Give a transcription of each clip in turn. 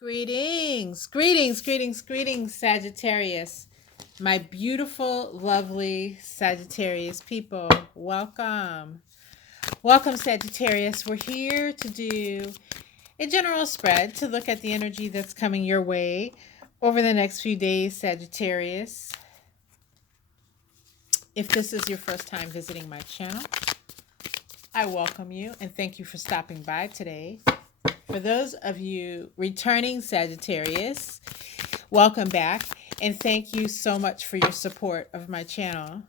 Greetings, greetings, greetings, greetings, Sagittarius. My beautiful, lovely Sagittarius people, welcome. Welcome, Sagittarius. We're here to do a general spread to look at the energy that's coming your way over the next few days, Sagittarius. If this is your first time visiting my channel, I welcome you and thank you for stopping by today. For those of you returning Sagittarius, welcome back and thank you so much for your support of my channel.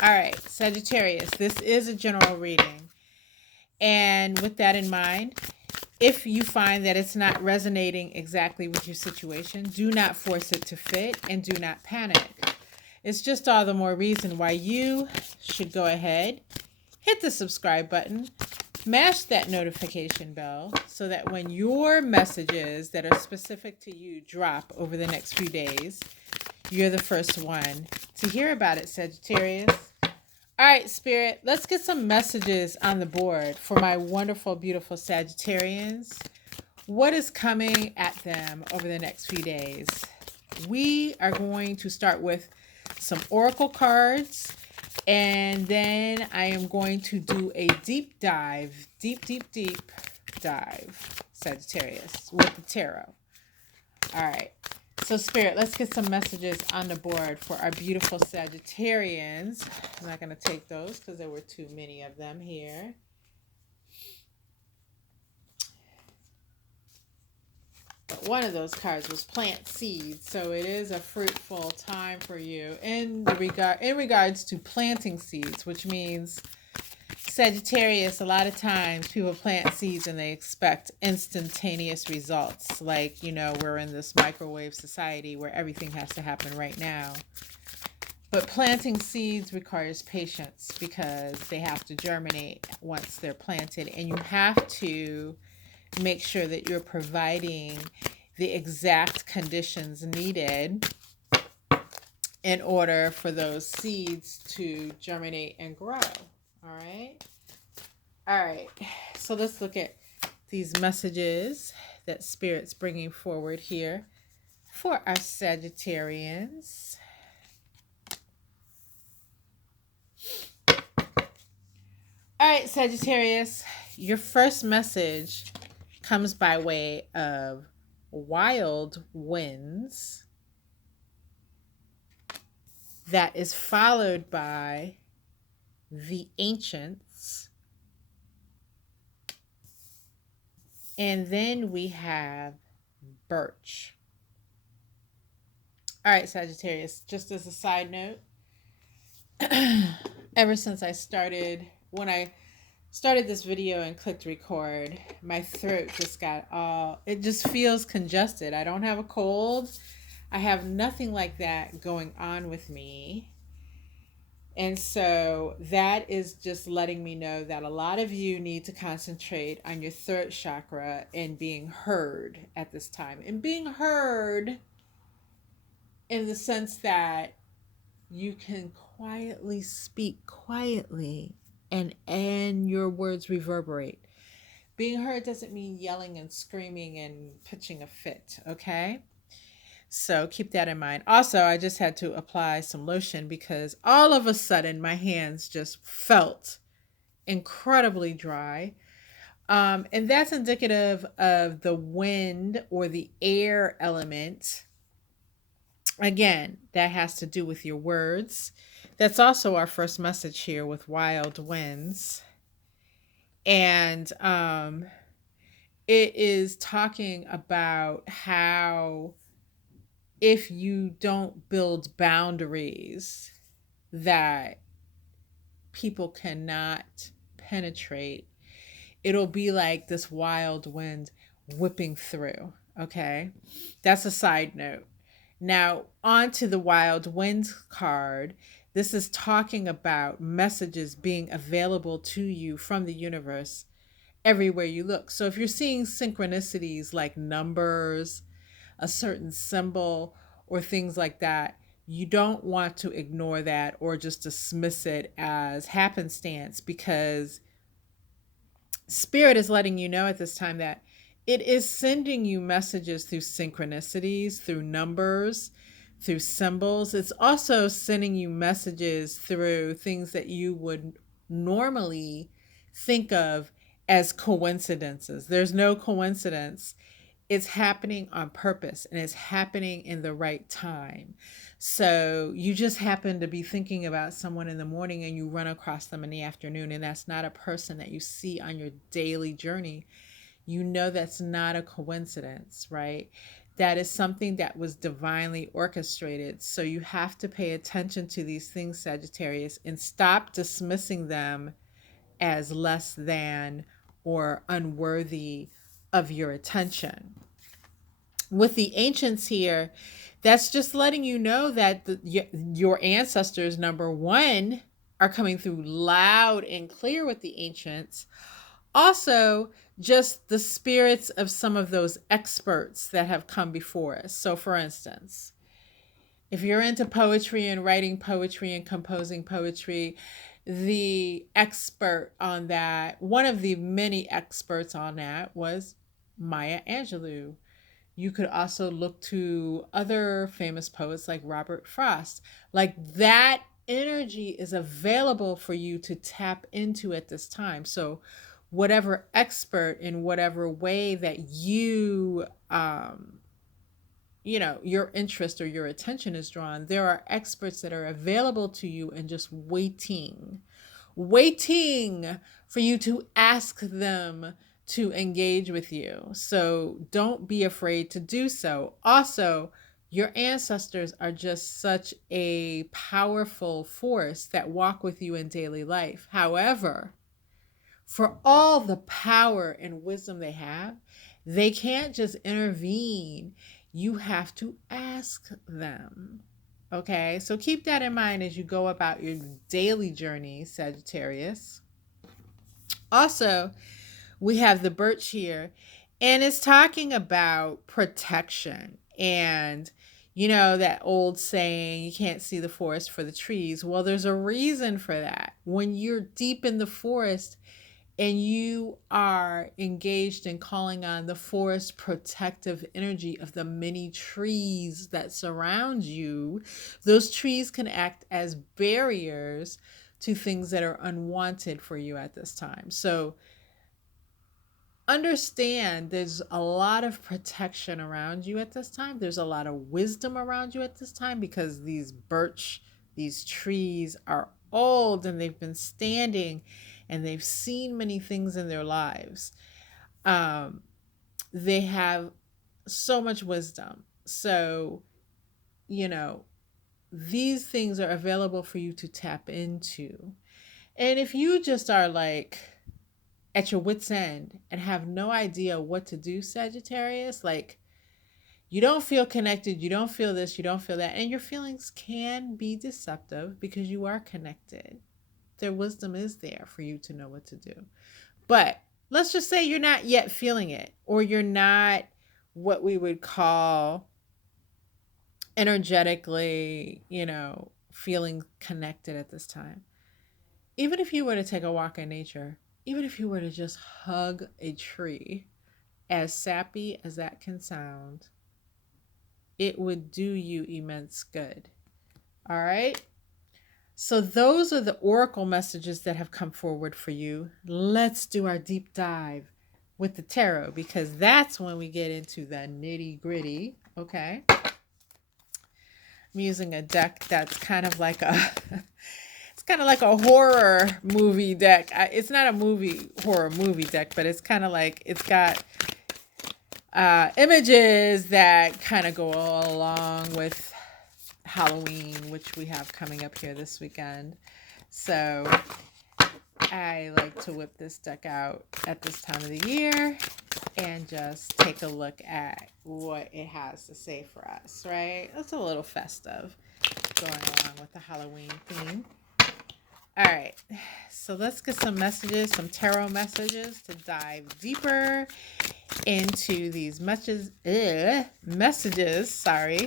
All right, Sagittarius, this is a general reading. And with that in mind, if you find that it's not resonating exactly with your situation, do not force it to fit and do not panic. It's just all the more reason why you should go ahead, hit the subscribe button, mash that notification bell so that when your messages that are specific to you drop over the next few days, you're the first one to hear about it, Sagittarius. All right, Spirit, let's get some messages on the board for my wonderful, beautiful Sagittarians. What is coming at them over the next few days? We are going to start with some oracle cards, and then I am going to do a deep dive, deep dive, Sagittarius, with the tarot. All right. So, Spirit, let's get some messages on the board for our beautiful Sagittarians. I'm not going to take those because there were too many of them here. But one of those cards was plant seeds, so it is a fruitful time for you in regards to planting seeds, which means Sagittarius, a lot of times people plant seeds and they expect instantaneous results. Like, we're in this microwave society where everything has to happen right now. But planting seeds requires patience because they have to germinate once they're planted. And you have to make sure that you're providing the exact conditions needed in order for those seeds to germinate and grow. All right. All right. So let's look at these messages that Spirit's bringing forward here for our Sagittarians. All right, Sagittarius, your first message comes by way of wild winds. That is followed by the ancients. And then we have birch. All right, Sagittarius, just as a side note, ever since when I started this video and clicked record, my throat just it just feels congested. I don't have a cold. I have nothing like that going on with me. And so that is just letting me know that a lot of you need to concentrate on your throat chakra and being heard at this time. And being heard in the sense that you can quietly speak quietly and your words reverberate. Being heard doesn't mean yelling and screaming and pitching a fit, okay? So keep that in mind. Also, I just had to apply some lotion because all of a sudden my hands just felt incredibly dry. And that's indicative of the wind or the air element. Again, that has to do with your words. That's also our first message here with wild winds. And it is talking about how if you don't build boundaries that people cannot penetrate, it'll be like this wild wind whipping through. Okay, that's a side note. Now, on to the wild winds card. This is talking about messages being available to you from the universe everywhere you look. So if you're seeing synchronicities like numbers, a certain symbol, or things like that, you don't want to ignore that or just dismiss it as happenstance, because Spirit is letting you know at this time that it is sending you messages through synchronicities, through numbers, through symbols. It's also sending you messages through things that you would normally think of as coincidences. There's no coincidence. It's happening on purpose and it's happening in the right time. So you just happen to be thinking about someone in the morning and you run across them in the afternoon, and that's not a person that you see on your daily journey. You know that's not a coincidence, right? That is something that was divinely orchestrated. So you have to pay attention to these things, Sagittarius, and stop dismissing them as less than or unworthy of your attention. With the ancients here, that's just letting you know that your ancestors, number one, are coming through loud and clear with the ancients. Also, just the spirits of some of those experts that have come before us. So, for instance, if you're into poetry and writing poetry and composing poetry, the expert on that, one of the many experts on that, was Maya Angelou. You could also look to other famous poets like Robert Frost. Like, that energy is available for you to tap into at this time. So, whatever expert in whatever way that your interest or your attention is drawn, there are experts that are available to you and just waiting for you to ask them to engage with you. So don't be afraid to do so. Also, your ancestors are just such a powerful force that walk with you in daily life. However, for all the power and wisdom they have, they can't just intervene. You have to ask them. Okay, so keep that in mind as you go about your daily journey, Sagittarius. Also, we have the birch here, and it's talking about protection. And that old saying, you can't see the forest for the trees. Well, there's a reason for that. When you're deep in the forest and you are engaged in calling on the forest protective energy of the many trees that surround you, those trees can act as barriers to things that are unwanted for you at this time. So understand there's a lot of protection around you at this time. There's a lot of wisdom around you at this time, because these trees are old and they've been standing and they've seen many things in their lives. They have so much wisdom. So, these things are available for you to tap into. And if you just are like at your wit's end and have no idea what to do, Sagittarius, like you don't feel connected, you don't feel this, you don't feel that, and your feelings can be deceptive because you are connected. Their wisdom is there for you to know what to do. But let's just say you're not yet feeling it, or you're not what we would call energetically, feeling connected at this time. Even if you were to take a walk in nature, even if you were to just hug a tree, as sappy as that can sound, it would do you immense good. All right? So those are the oracle messages that have come forward for you. Let's do our deep dive with the tarot, because that's when we get into the nitty gritty. Okay? I'm using a deck that's kind of like a it's kind of like a horror movie deck. It's not a horror movie deck, but it's kind of like it's got images that kind of go along with Halloween, which we have coming up here this weekend. So I like to whip this deck out at this time of the year and just take a look at what it has to say for us, right? It's a little festive going along with the Halloween theme. All right, so let's get some messages, some tarot messages to dive deeper into these messages,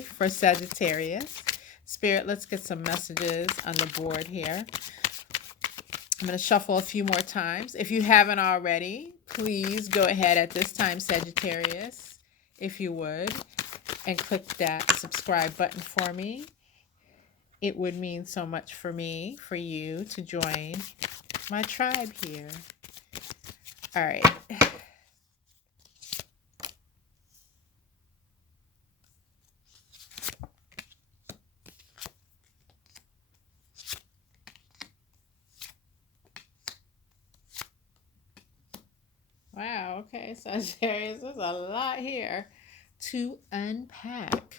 for Sagittarius. Spirit, let's get some messages on the board here. I'm going to shuffle a few more times. If you haven't already, please go ahead at this time, Sagittarius, if you would, and click that subscribe button for me. It would mean so much for me, for you to join my tribe here. All right. Wow, okay, Sagittarius, there's a lot here to unpack.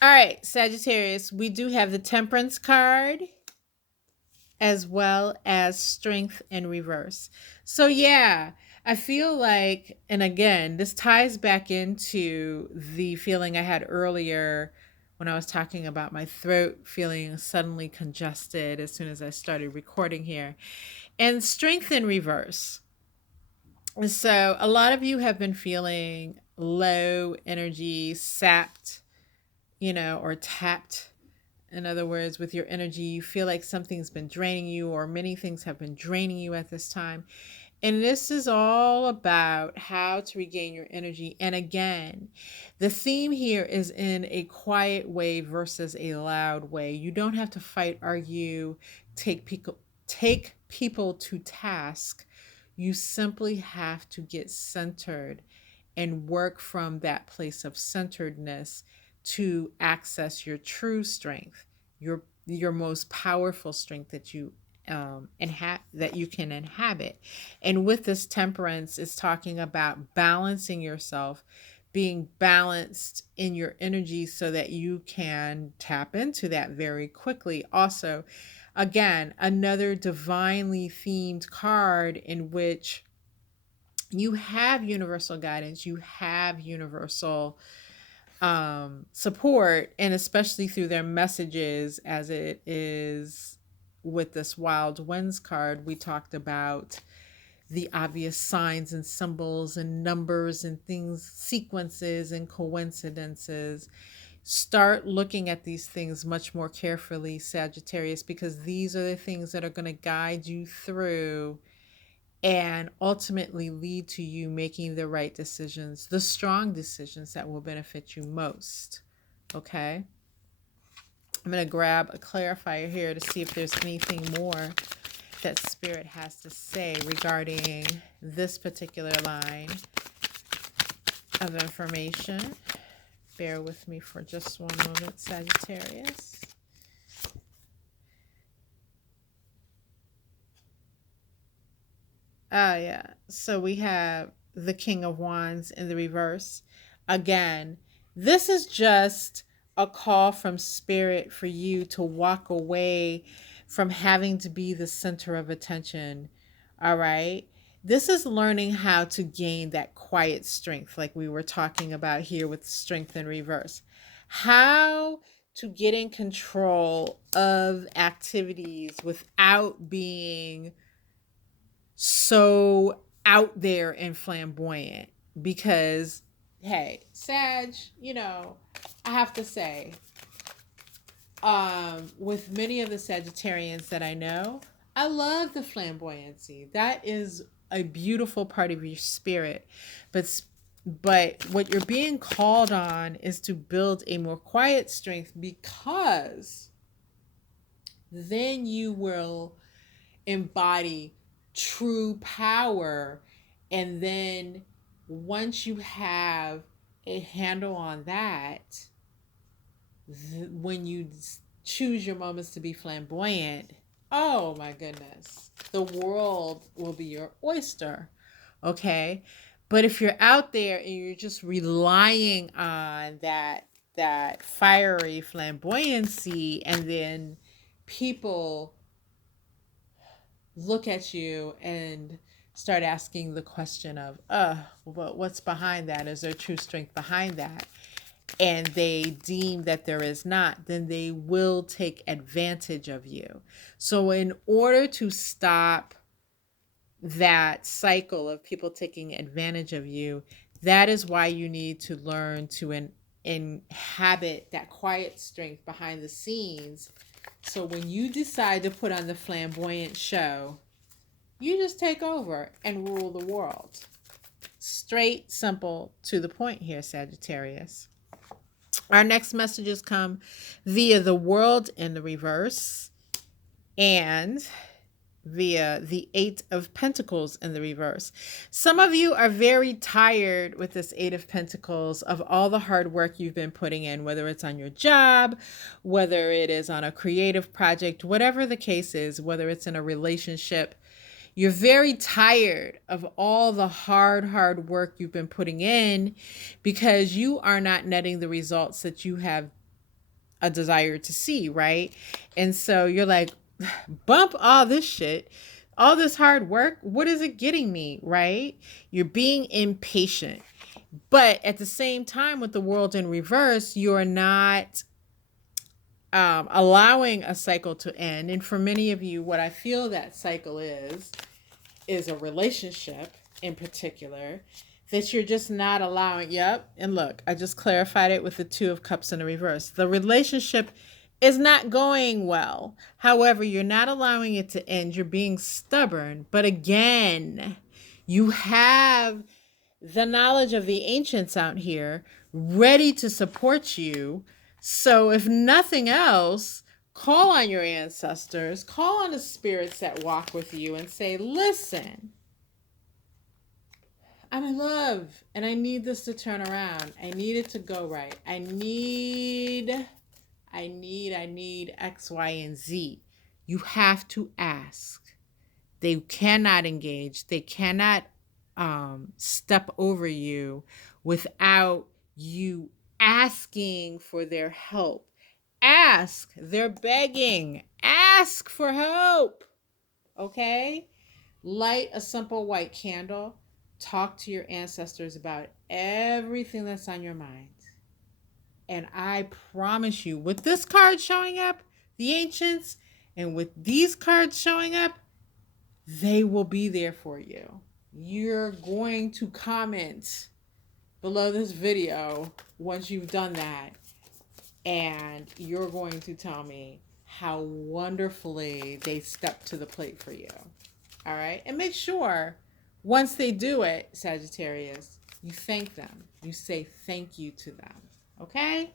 All right, Sagittarius, we do have the Temperance card as well as Strength in reverse. So, yeah, I feel like, and again, this ties back into the feeling I had earlier when I was talking about my throat feeling suddenly congested as soon as I started recording here. And Strength in reverse. So, a lot of you have been feeling low energy, sapped, or tapped. In other words, with your energy, you feel like something's been draining you, or many things have been draining you at this time. And this is all about how to regain your energy. And again, the theme here is in a quiet way versus a loud way. You don't have to fight, argue, take people to task. You simply have to get centered and work from that place of centeredness to access your true strength, your most powerful strength that you that you can inhabit. And with this temperance, it's talking about balancing yourself, being balanced in your energy so that you can tap into that very quickly. Also, again, another divinely themed card in which you have universal guidance, you have universal support, and especially through their messages, as it is with this Wild Winds card. We talked about the obvious signs and symbols and numbers and things, sequences and coincidences. Start looking at these things much more carefully, Sagittarius, because these are the things that are going to guide you through and ultimately lead to you making the right decisions, the strong decisions that will benefit you most. Okay? I'm going to grab a clarifier here to see if there's anything more that Spirit has to say regarding this particular line of information. Bear with me for just one moment, Sagittarius. Yeah. So we have the King of Wands in the reverse. Again, this is just a call from Spirit for you to walk away from having to be the center of attention. All right. This is learning how to gain that quiet strength, like we were talking about here with Strength in reverse. How to get in control of activities without being so out there and flamboyant. Because, hey, Sag, I have to say, with many of the Sagittarians that I know, I love the flamboyancy. That is a beautiful part of your spirit. But what you're being called on is to build a more quiet strength, because then you will embody true power. And then once you have a handle on that, when you choose your moments to be flamboyant, oh my goodness, the world will be your oyster. Okay? But if you're out there and you're just relying on that fiery flamboyancy, and then people look at you and start asking the question of, what's behind that? Is there true strength behind that? And they deem that there is not, then they will take advantage of you. So in order to stop that cycle of people taking advantage of you, that is why you need to learn to inhabit that quiet strength behind the scenes. So when you decide to put on the flamboyant show, You just take over and rule the world. Straight, simple, to the point here, Sagittarius. Our next messages come via the world in the reverse and via the Eight of Pentacles in the reverse. Some of you are very tired with this Eight of Pentacles of all the hard work you've been putting in, whether it's on your job, whether it is on a creative project, whatever the case is, whether it's in a relationship. You're very tired of all the hard work you've been putting in because you are not netting the results that you have a desire to see, right? And so you're like, bump all this shit, all this hard work. What is it getting me, right? You're being impatient. But at the same time, with the world in reverse, you're not allowing a cycle to end. And for many of you, what I feel that cycle is a relationship in particular that you're just not allowing. Yep. And look, I just clarified it with the Two of Cups in the reverse. The relationship is not going well. However, you're not allowing it to end. You're being stubborn. But again, you have the knowledge of the ancients out here ready to support you. So if nothing else, call on your ancestors, call on the spirits that walk with you and say, listen, I'm in love and I need this to turn around. I need it to go right. I need X, Y, and Z. You have to ask. They cannot engage. They cannot step over you without you asking for their help. Ask. They're begging. Ask for help. Okay? Light a simple white candle. Talk to your ancestors about everything that's on your mind. And I promise you, with this card showing up, the ancients, and with these cards showing up, they will be there for you. You're going to comment below this video once you've done that. And you're going to tell me how wonderfully they step to the plate for you. All right? And make sure, once they do it, Sagittarius, you thank them. You say thank you to them. Okay?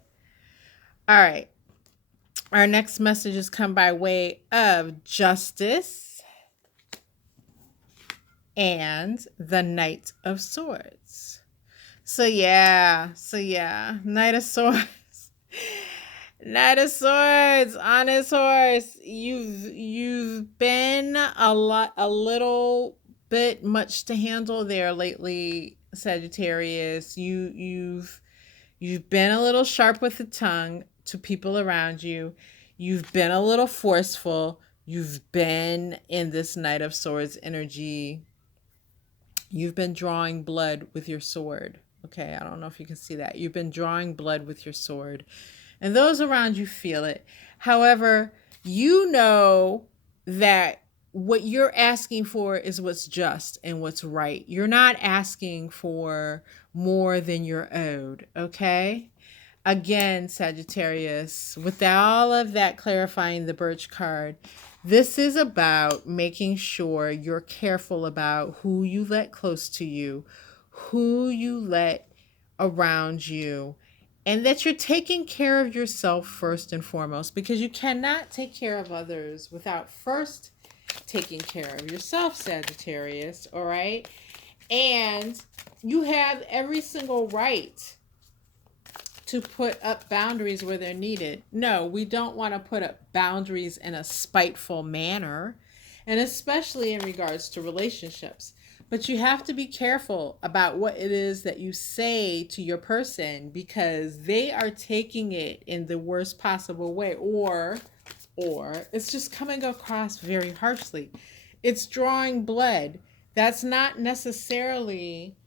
All right. Our next messages come by way of Justice and the Knight of Swords. So yeah, Knight of Swords. Knight of Swords, honest horse. You've been a little bit much to handle there lately, Sagittarius. You've been a little sharp with the tongue to people around you. You've been a little forceful. You've been in this Knight of Swords energy. You've been drawing blood with your sword. Okay, I don't know if you can see that. You've been drawing blood with your sword. And those around you feel it. However, you know that what you're asking for is what's just and what's right. You're not asking for more than you're owed, okay? Again, Sagittarius, with all of that clarifying the Birch card, this is about making sure you're careful about who you let close to you, who you let around you, and that you're taking care of yourself first and foremost, because you cannot take care of others without first taking care of yourself, Sagittarius, all right? And you have every single right to put up boundaries where they're needed. No, we don't want to put up boundaries in a spiteful manner, and especially in regards to relationships. But you have to be careful about what it is that you say to your person, because they are taking it in the worst possible way, or it's just coming across very harshly. It's drawing blood. That's not necessarily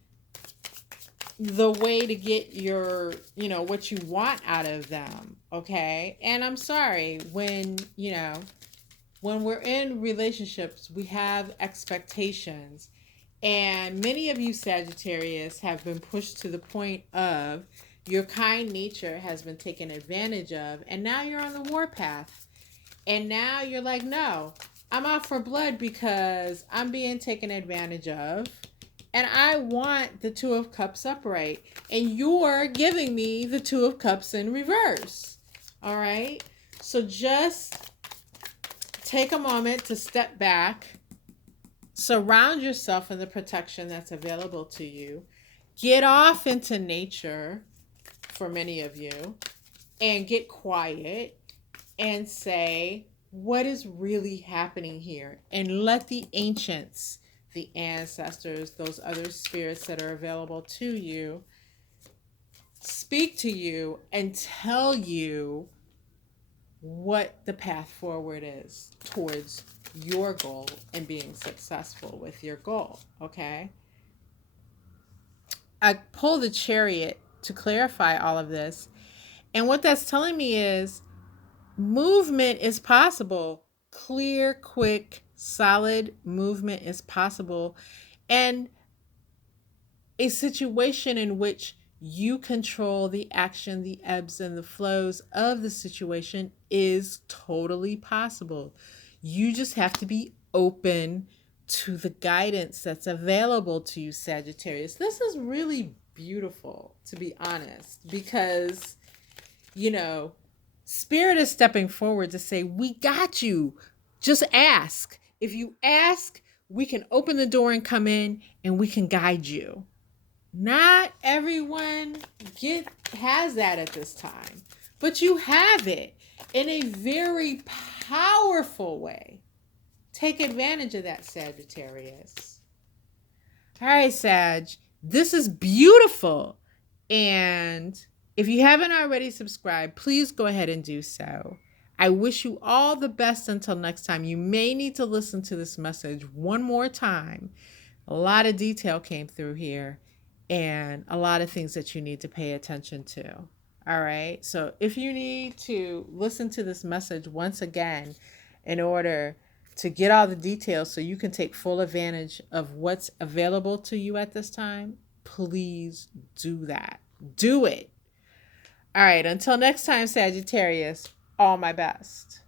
the way to get your, what you want out of them, okay? And I'm sorry, when we're in relationships, we have expectations. And many of you, Sagittarius, have been pushed to the point of your kind nature has been taken advantage of, and now you're on the warpath. And now you're like, no, I'm out for blood because I'm being taken advantage of. And I want the Two of Cups upright. And you're giving me the Two of Cups in reverse. All right. So just take a moment to step back. Surround yourself in the protection that's available to you. Get off into nature for many of you and get quiet and say, what is really happening here? And let the ancients, the ancestors, those other spirits that are available to you, speak to you and tell you what the path forward is towards your goal and being successful with your goal. Okay. I pulled the Chariot to clarify all of this. And what that's telling me is movement is possible. Clear, quick, solid movement is possible. And a situation in which you control the action, the ebbs and the flows of the situation is totally possible. You just have to be open to the guidance that's available to you, Sagittarius. This is really beautiful, to be honest, because, you know, Spirit is stepping forward to say, we got you. Just ask. If you ask, we can open the door and come in and we can guide you. Not everyone has that at this time, but you have it in a very powerful way. Take advantage of that, Sagittarius. All right, Sag, this is beautiful. And if you haven't already subscribed, please go ahead and do so. I wish you all the best until next time. You may need to listen to this message one more time. A lot of detail came through here and a lot of things that you need to pay attention to. All right. So if you need to listen to this message once again in order to get all the details so you can take full advantage of what's available to you at this time, please do that. Do it. All right. Until next time, Sagittarius, all my best.